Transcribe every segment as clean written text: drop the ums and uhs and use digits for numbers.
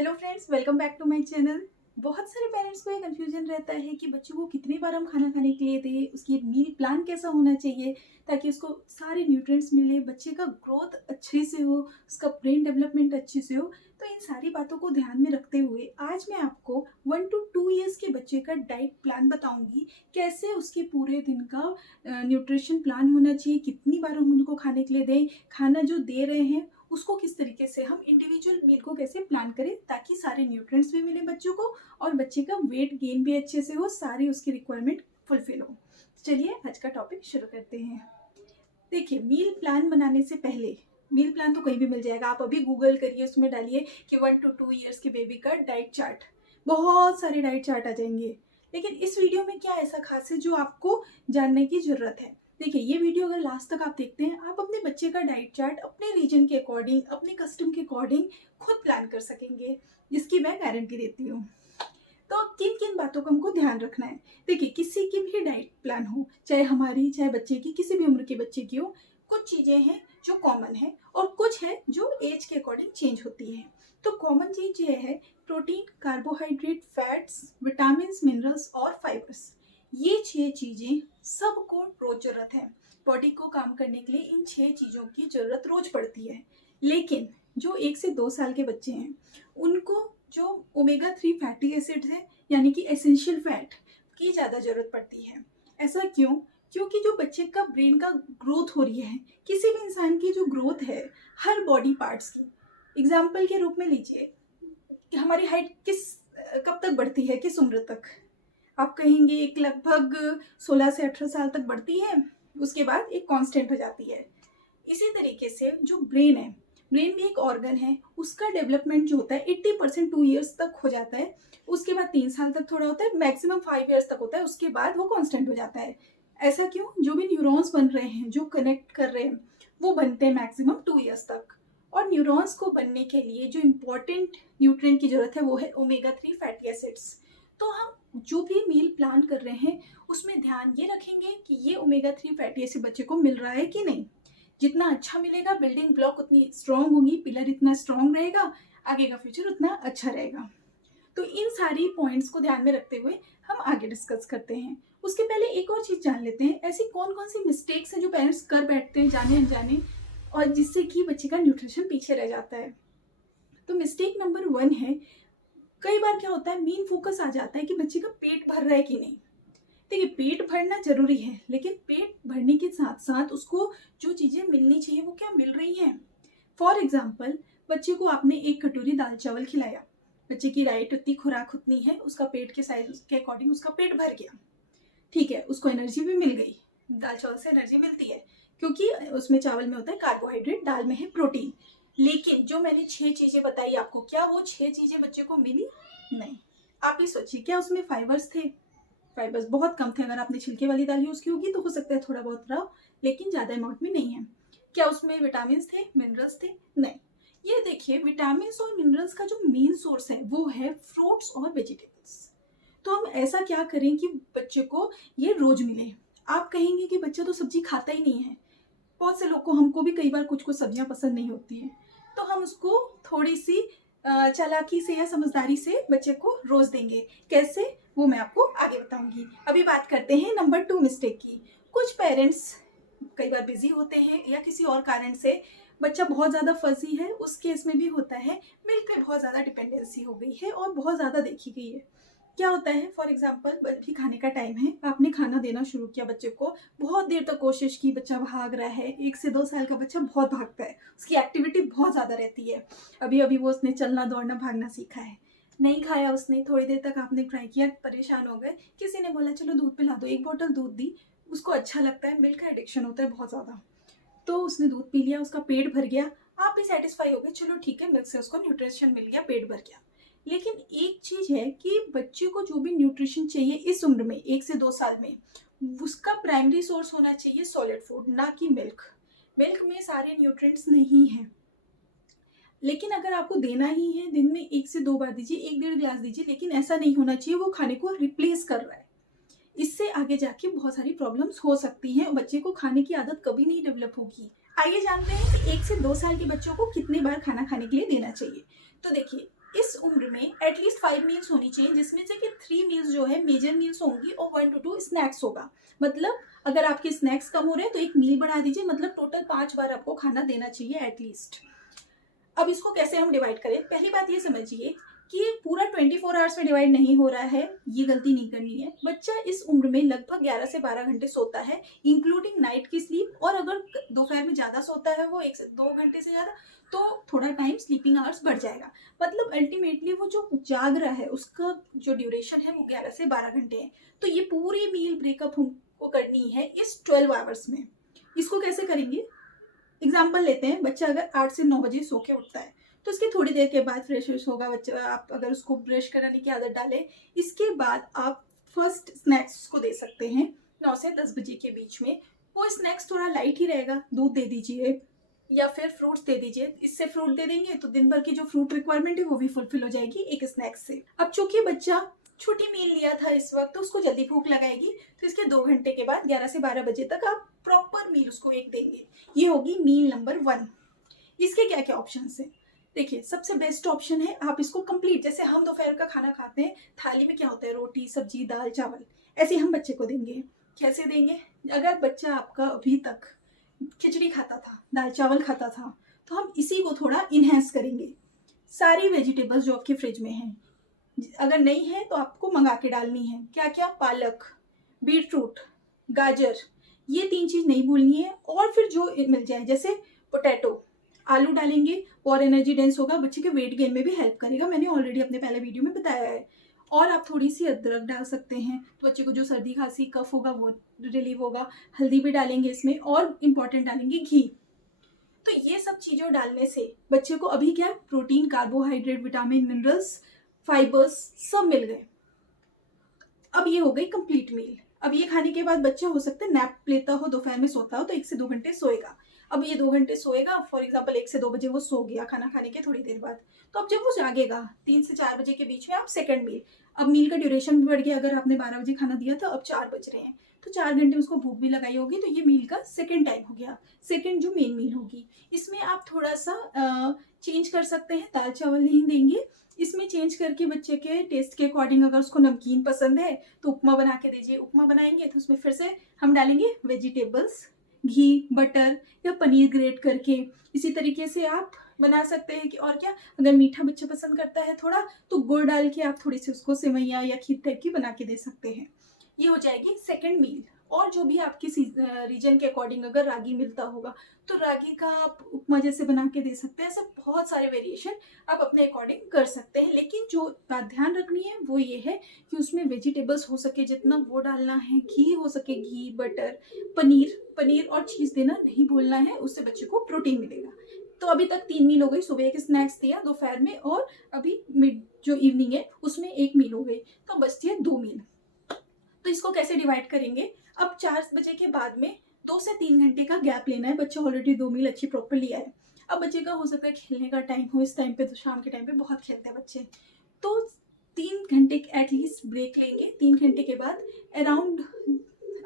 Hello friends, welcome back to my channel. बहुत सारे parents को ये कंफ्यूजन रहता है कि बच्चों को कितनी बार हम खाना खाने के लिए दें, उसकी एक मील प्लान कैसा होना चाहिए ताकि उसको सारे न्यूट्रिएंट्स मिले, बच्चे का ग्रोथ अच्छे से हो, उसका ब्रेन डेवलपमेंट अच्छे से हो। तो इन सारी बातों को ध्यान में रखते हुए आज मैं आपको 1 to 2 ईयर्स के बच्चे का डाइट प्लान बताऊंगी। कैसे उसके पूरे दिन का न्यूट्रिशन प्लान होना चाहिए, कितनी बार हम उनको खाने के लिए दें, खाना जो दे रहे हैं उसको किस तरीके से हम इंडिविजुअल मील को कैसे प्लान करें ताकि सारे न्यूट्रिएंट्स भी मिले बच्चों को और बच्चे का वेट गेन भी अच्छे से हो, सारी उसकी रिक्वायरमेंट फुलफिल हो। चलिए आज का टॉपिक शुरू करते हैं। देखिए, मील प्लान बनाने से पहले मील प्लान तो कहीं भी मिल जाएगा, आप अभी गूगल करिए, उसमें डालिए कि 1 to 2 ईयर्स के बेबी का डाइट चार्ट, बहुत सारे डाइट चार्ट आ जाएंगे। लेकिन इस वीडियो में क्या ऐसा खास है जो आपको जानने की ज़रूरत है। देखिए, ये वीडियो अगर लास्ट तक आप देखते हैं, आप अपने बच्चे का डाइट चार्ट अपने रीजन के अकॉर्डिंग, अपने कस्टम के अकॉर्डिंग खुद प्लान कर सकेंगे, जिसकी मैं गारंटी देती हूँ। तो किन किन बातों का हमको ध्यान रखना है। देखिए, किसी की भी डाइट प्लान हो, चाहे हमारी चाहे बच्चे की, किसी भी उम्र के बच्चे की हो, कुछ चीज़ें हैं जो कॉमन है और कुछ है जो एज के अकॉर्डिंग चेंज होती है। तो कॉमन चीज़ ये है protein, carbohydrate, fats, vitamin, minerals और फाइबर्स। ये 6 चीज़ें सबको रोज जरूरत है। बॉडी को काम करने के लिए इन 6 चीज़ों की ज़रूरत रोज पड़ती है। लेकिन जो 1 से 2 साल के बच्चे हैं उनको जो ओमेगा 3 फैटी एसिड्स है, यानी कि एसेंशियल फैट की ज़्यादा ज़रूरत पड़ती है। ऐसा क्यों? क्योंकि जो बच्चे का ब्रेन का ग्रोथ हो रही है, किसी भी इंसान की जो ग्रोथ है हर बॉडी पार्ट्स की, एग्जाम्पल के रूप में लीजिए कि हमारी हाइट कब तक बढ़ती है, किस उम्र तक? आप कहेंगे एक लगभग 16 से 18 साल तक बढ़ती है, उसके बाद एक कांस्टेंट हो जाती है। इसी तरीके से जो ब्रेन है, ब्रेन भी एक ऑर्गन है, उसका डेवलपमेंट जो होता है 80% 2 ईयर्स तक हो जाता है। उसके बाद 3 साल तक थोड़ा होता है, मैक्सिमम 5 ईयर्स तक होता है, उसके बाद वो कांस्टेंट हो जाता है। ऐसा क्यों? जो भी न्यूरॉन्स बन रहे हैं, जो कनेक्ट कर रहे हैं, वो बनते हैं मैक्सिमम 2 ईयर्स तक। और न्यूरॉन्स को बनने के लिए जो इम्पोर्टेंट न्यूट्रिएंट की जरूरत है वो है ओमेगा 3 फैटी एसिड्स। तो हम जो भी मील प्लान कर रहे हैं उसमें ध्यान ये रखेंगे कि ये ओमेगा 3 फैटी एसिड बच्चे को मिल रहा है कि नहीं। जितना अच्छा मिलेगा, बिल्डिंग ब्लॉक उतनी स्ट्रांग होगी, पिलर इतना स्ट्रांग रहेगा, आगे का फ्यूचर उतना अच्छा रहेगा। तो इन सारी पॉइंट्स को ध्यान में रखते हुए हम आगे डिस्कस करते हैं। उसके पहले एक और चीज जान लेते हैं, ऐसी कौन कौन सी मिस्टेक्स हैं जो पेरेंट्स कर बैठते हैं जाने अनजाने, और जिससे कि बच्चे का न्यूट्रिशन पीछे रह जाता है। तो मिस्टेक नंबर 1 है, कई बार क्या होता है, मेन फोकस आ जाता है कि बच्चे का पेट भर रहा है कि नहीं। देखिए, पेट भरना जरूरी है, लेकिन पेट भरने के साथ साथ उसको जो चीज़ें मिलनी चाहिए वो क्या मिल रही हैं। फॉर एग्जाम्पल, बच्चे को आपने 1 कटोरी दाल चावल खिलाया, बच्चे की राइट उतनी खुराक उतनी है, उसका पेट के साइज के अकॉर्डिंग उसका पेट भर गया, ठीक है, उसको एनर्जी भी मिल गई। दाल चावल से एनर्जी मिलती है क्योंकि उसमें चावल में होता है कार्बोहाइड्रेट, दाल में है प्रोटीन। लेकिन जो मैंने 6 चीज़ें बताई आपको, क्या वो 6 चीज़ें बच्चे को मिली? नहीं। आप ही सोचिए, क्या उसमें फाइबर्स थे? फाइबर्स बहुत कम थे। अगर आपने छिलके वाली दाल यूज़ की होगी तो हो सकता है थोड़ा बहुत रहा, लेकिन ज़्यादा अमाउंट में नहीं है। क्या उसमें विटामिन थे, मिनरल्स थे? नहीं। ये देखिए, विटामिन और मिनरल्स का जो मेन सोर्स है वो है फ्रूट्स और वेजिटेबल्स। तो हम ऐसा क्या करें कि बच्चे को ये रोज मिले। आप कहेंगे कि बच्चा तो सब्जी खाता ही नहीं है। बहुत से लोग को, हमको भी कई बार कुछ कुछ सब्जियां पसंद नहीं होती हैं, तो हम उसको थोड़ी सी चालाकी से या समझदारी से बच्चे को रोज देंगे। कैसे, वो मैं आपको आगे बताऊंगी। अभी बात करते हैं नंबर 2 मिस्टेक की। कुछ पेरेंट्स कई बार बिजी होते हैं या किसी और कारण से बच्चा बहुत ज़्यादा फंसी है, उस केस में भी होता है मिल्क पे बहुत ज़्यादा डिपेंडेंसी हो गई है और बहुत ज़्यादा देखी गई है। क्या होता है, फॉर एग्जाम्पल, अभी खाने का टाइम है, आपने खाना देना शुरू किया बच्चे को, बहुत देर तक कोशिश की, बच्चा भाग रहा है। 1 से 2 साल का बच्चा बहुत भागता है, उसकी एक्टिविटी बहुत ज़्यादा रहती है। अभी अभी वो उसने चलना दौड़ना भागना सीखा है, नहीं खाया उसने, थोड़ी देर तक आपने ट्राई किया, परेशान हो गए, किसी ने बोला चलो दूध पिला दो, 1 बॉटल दूध दी, उसको अच्छा लगता है, मिल्क का एडिक्शन होता है बहुत ज़्यादा, तो उसने दूध पी लिया, उसका पेट भर गया, आप भी सेटिस्फाई हो गए, चलो ठीक है, मिल्क से उसको न्यूट्रिशन मिल गया, पेट भर गया। लेकिन एक चीज है कि बच्चे को जो भी न्यूट्रिशन चाहिए इस उम्र में, 1 से 2 साल में, उसका प्राइमरी सोर्स होना चाहिए सॉलिड फूड, ना कि मिल्क। मिल्क में सारे न्यूट्रिएंट्स नहीं हैं। लेकिन अगर आपको देना ही है, दिन में 1 से 2 बार दीजिए, 1 डेढ़ ग्लास दीजिए, लेकिन ऐसा नहीं होना चाहिए वो खाने को रिप्लेस कर रहा है। इससे आगे जाके बहुत सारी प्रॉब्लम्स हो सकती हैं, बच्चे को खाने की आदत कभी नहीं डेवलप होगी। आइए जानते हैं कि 1 से 2 साल के बच्चों को कितने बार खाना खाने के लिए देना चाहिए। तो देखिए, इस उम्र में एटलीस्ट 5 मील्स होनी चाहिए, जिसमें से कि 3 मील्स जो है मेजर मील्स होंगी और 1 to 2 स्नैक्स होगा। मतलब अगर आपके स्नैक्स कम हो रहे हैं तो एक मील बढ़ा दीजिए, मतलब टोटल 5 बार आपको खाना देना चाहिए एटलीस्ट। अब इसको कैसे हम डिवाइड करें? पहली बात ये समझिए कि पूरा 24 आवर्स में डिवाइड नहीं हो रहा है, ये गलती नहीं करनी है। बच्चा इस उम्र में लगभग 11 से 12 घंटे सोता है, इंक्लूडिंग नाइट की स्लीप, और अगर दोपहर में ज़्यादा सोता है वो 1 से 2 घंटे से ज़्यादा, तो थोड़ा टाइम स्लीपिंग आवर्स बढ़ जाएगा। मतलब अल्टीमेटली वो जो जाग रहा है उसका जो ड्यूरेशन है वो 11 से 12 घंटे है। तो ये पूरी मील ब्रेकअप हमको करनी है इस 12 आवर्स में। इसको कैसे करेंगे? एग्जाम्पल लेते हैं, बच्चा अगर 8 से 9 बजे सो के उठता है तो उसके थोड़ी देर के बाद फ्रेश व्रेश होगा बच्चा। आप अगर उसको ब्रश कराने की आदत डालें, इसके बाद आप फर्स्ट स्नैक्स उसको दे सकते हैं 9 से 10 बजे के बीच में। वो स्नैक्स थोड़ा लाइट ही रहेगा, दूध दे दीजिए या फिर फ्रूट्स दे दीजिए। इससे फ्रूट दे देंगे तो दिन भर की जो फ्रूट रिक्वायरमेंट है वो भी फुलफिल हो जाएगी एक स्नैक्स से। अब चूंकि बच्चा छोटी मील लिया था इस वक्त, तो उसको जल्दी भूख लगाएगी, तो इसके 2 घंटे के बाद 11 से 12 बजे तक आप प्रॉपर मील उसको एक देंगे। ये होगी मील नंबर 1। इसके क्या क्या ऑप्शन है? देखिए, सबसे बेस्ट ऑप्शन है आप इसको कंप्लीट, जैसे हम दोपहर का खाना खाते हैं, थाली में क्या होता है, रोटी सब्जी दाल चावल, ऐसे हम बच्चे को देंगे। कैसे देंगे? अगर बच्चा आपका अभी तक खिचड़ी खाता था, दाल चावल खाता था, तो हम इसी को थोड़ा इन्हेंस करेंगे। सारी वेजिटेबल्स जो आपके फ्रिज में हैं, अगर नहीं है तो आपको मंगा के डालनी है। क्या क्या? पालक, बीटरूट, गाजर, ये 3 चीज़ नहीं भूलनी है। और फिर जो मिल जाए, जैसे पोटैटो, आलू डालेंगे और एनर्जी डेंस होगा, बच्चे के वेट गेन में भी हेल्प करेगा, मैंने ऑलरेडी अपने पहले वीडियो में बताया है। और आप थोड़ी सी अदरक डाल सकते हैं, तो बच्चे को जो सर्दी खांसी कफ होगा वो रिलीव होगा। हल्दी भी डालेंगे इसमें, और इम्पॉर्टेंट डालेंगे घी। तो ये सब चीज़ों डालने से बच्चे को अभी क्या, protein, carbohydrate, vitamin, minerals, fibres सब मिल गए। अब ये हो गई कंप्लीट मील। अब ये खाने के बाद बच्चा हो सकता है नैप लेता हो, दोपहर में सोता हो तो 1 से 2 घंटे सोएगा। अब ये 2 घंटे सोएगा, फॉर एग्जाम्पल 1 से 2 बजे वो सो गया खाना खाने के थोड़ी देर बाद, तो अब जब वो जागेगा 3 से 4 बजे के बीच में आप सेकंड मील। अब मील का ड्यूरेशन भी बढ़ गया, अगर आपने 12 बजे खाना दिया था, अब 4 बज रहे हैं, तो 4 घंटे उसको भूख भी लगाई होगी, तो ये मील का सेकेंड टाइम हो गया, सेकेंड जो मेन मील होगी। इसमें आप थोड़ा सा चेंज कर सकते हैं, दाल चावल नहीं देंगे, इसमें चेंज करके बच्चे के टेस्ट के अकॉर्डिंग, अगर उसको नमकीन पसंद है तो उपमा बना के दीजिए। उपमा बनाएंगे तो उसमें फिर से हम डालेंगे वेजिटेबल्स, घी, बटर या पनीर ग्रेट करके। इसी तरीके से आप बना सकते हैं कि, और क्या, अगर मीठा बच्चा पसंद करता है थोड़ा, तो गुड़ डाल के आप थोड़ी सी उसको सेवैया या खीर टाइप की बना के दे सकते हैं। ये हो जाएगी सेकेंड मील। और जो भी आपकी रीजन के अकॉर्डिंग, अगर रागी मिलता होगा तो रागी का आप उपमा जैसे बना के दे सकते हैं। सब बहुत सारे वेरिएशन आप अपने अकॉर्डिंग कर सकते हैं, लेकिन जो बात ध्यान रखनी है वो ये है कि उसमें वेजिटेबल्स हो सके जितना वो डालना है, घी हो सके, घी, बटर, पनीर और चीज़ देना नहीं भूलना है, उससे बच्चे को प्रोटीन मिलेगा। तो अभी तक 3 मील हो गई, सुबह एक स्नैक्स दिया, दोपहर में, और अभी मिड जो इवनिंग है उसमें 1 मील हो गई, तो बचती है 2 मील। तो इसको कैसे डिवाइड करेंगे? अब 4 बजे के बाद में 2 से 3 घंटे का गैप लेना है। बच्चा ऑलरेडी 2 मील अच्छी प्रॉपर लिया है। अब बच्चे का हो सकता है खेलने का टाइम हो, इस टाइम पे तो शाम के टाइम पे बहुत खेलते हैं बच्चे, तो 3 घंटे एटलीस्ट ब्रेक लेंगे। 3 घंटे के बाद अराउंड,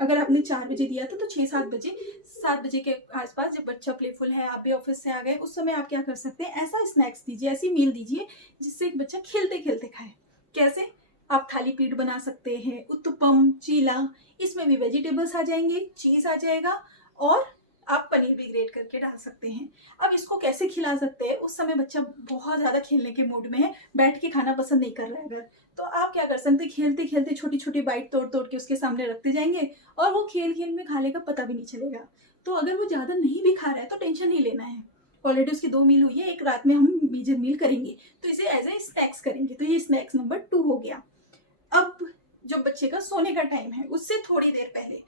अगर आपने 4 बजे दिया था तो 6-7 बजे, 7 बजे के आसपास जब बच्चा प्लेफुल है, आप भी ऑफिस से आ गए, उस समय आप क्या कर सकते हैं, ऐसा स्नैक्स दीजिए, ऐसी मील दीजिए जिससे एक बच्चा खेलते खेलते खाए। कैसे? आप थाली पीठ बना सकते हैं, उत्तपम, चीला, इसमें भी वेजिटेबल्स आ जाएंगे, चीज़ आ जाएगा, और आप पनीर भी ग्रेट करके डाल सकते हैं। अब इसको कैसे खिला सकते हैं? उस समय बच्चा बहुत ज़्यादा खेलने के मूड में है, बैठ के खाना पसंद नहीं कर रहा है अगर, तो आप क्या कर सकते हैं, खेलते खेलते छोटी छोटी बाइट तोड़ तोड़ के उसके सामने रखते जाएंगे, और वो खेल खेल में खा लेगा, पता भी नहीं चलेगा। तो अगर वो ज़्यादा नहीं भी खा रहा है तो टेंशन नहीं लेना है, ऑलरेडी उसकी 2 मील हुई है, एक रात में हम मेजर मील करेंगे, तो इसे एज ए स्नैक्स करेंगे। तो ये स्नैक्स नंबर 2 हो गया। अब जो बच्चे का सोने का टाइम है उससे थोड़ी देर पहले,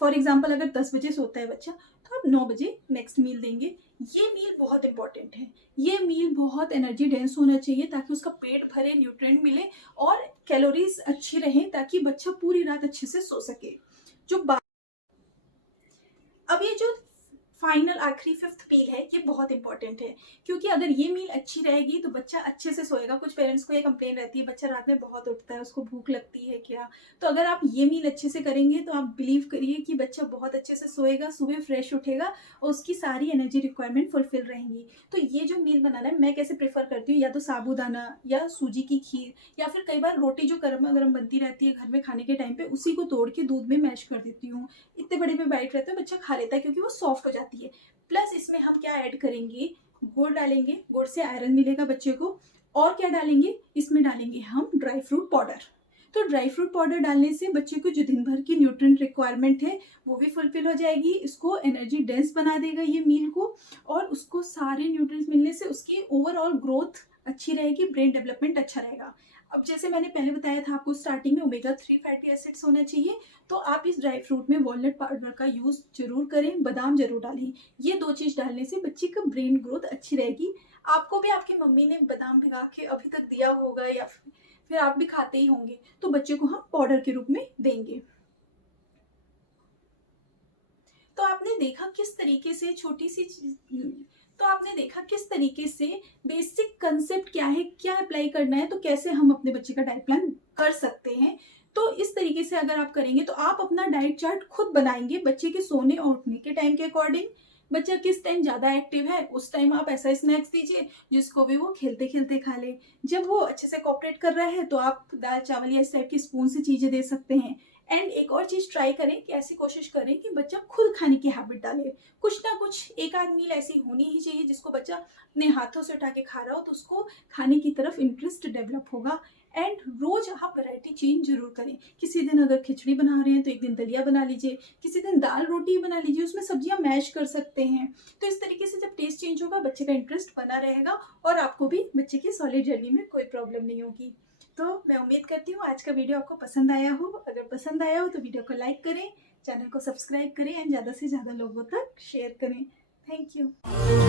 फॉर एग्जाम्पल अगर 10 बजे सोता है बच्चा, तो आप 9 बजे नेक्स्ट मील देंगे। ये मील बहुत इंपॉर्टेंट है, ये मील बहुत एनर्जी डेंस होना चाहिए ताकि उसका पेट भरे, न्यूट्रिएंट मिले और कैलोरीज अच्छी रहें, ताकि बच्चा पूरी रात अच्छे से सो सके। जो अब ये जो फाइनल आखिरी फिफ्थ मील है, ये बहुत इंपॉर्टेंट है, क्योंकि अगर ये मील अच्छी रहेगी तो बच्चा अच्छे से सोएगा। कुछ पेरेंट्स को ये कंप्लेन रहती है, बच्चा रात में बहुत उठता है, उसको भूख लगती है क्या। तो अगर आप ये मील अच्छे से करेंगे तो आप बिलीव करिए कि बच्चा बहुत अच्छे से सोएगा, सुबह फ्रेश उठेगा और उसकी सारी एनर्जी रिक्वायरमेंट फुलफिल रहेंगी। तो ये जो मील बनाना है, मैं कैसे प्रेफर करती हूँ, या तो साबूदाना या सूजी की खीर, या फिर कई बार रोटी जो गर्मा गर्म बनती रहती है घर में खाने के टाइम पे, उसी को तोड़ के दूध में मैश कर देती हूँ। इतने बड़े में बाइट रहता है, बच्चा खा लेता है क्योंकि वो सॉफ्ट हो जाती है। प्लस इसमें हम क्या ऐड करेंगे, गुड़ डालेंगे, गुड़ से आयरन मिलेगा बच्चे को। और क्या डालेंगे, इसमें डालेंगे हम ड्राई फ्रूट पाउडर। तो ड्राई फ्रूट पाउडर डालने से बच्चे को जो दिन भर की न्यूट्रिएंट रिक्वायरमेंट है वो भी फुलफिल हो जाएगी, इसको एनर्जी डेंस बना देगा ये मील को, और उसको सारे न्यूट्रिएंट्स मिलने से उसकी ओवरऑल ग्रोथ अच्छी रहेगी, ब्रेन डेवलपमेंट अच्छा रहेगा। अब जैसे मैंने पहले बताया था आपको स्टार्टिंग में, ओमेगा 3 फैटी एसिड्स होना चाहिए, तो आप इस ड्राई फ्रूट में वॉलनट पाउडर का यूज़ जरूर करें, बादाम जरूर डालें। ये 2 चीज़ डालने से बच्चे का ब्रेन ग्रोथ अच्छी रहेगी। आपको भी आपकी मम्मी ने बादाम भिगा के अभी तक दिया होगा, या फिर आप भी खाते ही होंगे, तो बच्चे को हम पाउडर के रूप में देंगे। तो आपने देखा किस तरीके से छोटी सी तो आपने देखा किस तरीके से बेसिक कंसेप्ट क्या है, क्या अप्लाई करना है, तो कैसे हम अपने बच्चे का डाइट प्लान कर सकते हैं। तो इस तरीके से अगर आप करेंगे तो आप अपना डाइट चार्ट खुद बनाएंगे बच्चे के सोने और उठने के टाइम के अकॉर्डिंग। बच्चा किस टाइम ज़्यादा एक्टिव है उस टाइम आप ऐसा स्नैक्स दीजिए जिसको भी वो खेलते खेलते खा ले। जब वो अच्छे से कोऑपरेट कर रहा है तो आप दाल चावल या इस टाइप की स्पून से चीज़ें दे सकते हैं। एंड एक और चीज़ ट्राई करें कि ऐसी कोशिश करें कि बच्चा खुद खाने की हैबिट डाले। कुछ ना कुछ एक आध मील ऐसी होनी ही चाहिए जिसको बच्चा अपने हाथों से उठा के खा रहा हो, तो उसको खाने की तरफ इंटरेस्ट डेवलप होगा। एंड रोज आप वैरायटी चेंज जरूर करें। किसी दिन अगर खिचड़ी बना रहे हैं तो एक दिन दलिया बना लीजिए, किसी दिन दाल रोटी बना लीजिए, उसमें सब्जियां मैश कर सकते हैं। तो इस तरीके से जब टेस्ट चेंज होगा बच्चे का इंटरेस्ट बना रहेगा और आपको भी बच्चे की सॉलिड जर्नी में कोई प्रॉब्लम नहीं होगी। तो मैं उम्मीद करती हूँ आज का वीडियो आपको पसंद आया हो। अगर पसंद आया हो तो वीडियो को लाइक करें, चैनल को सब्सक्राइब करें एंड ज़्यादा से ज़्यादा लोगों तक शेयर करें। Thank you.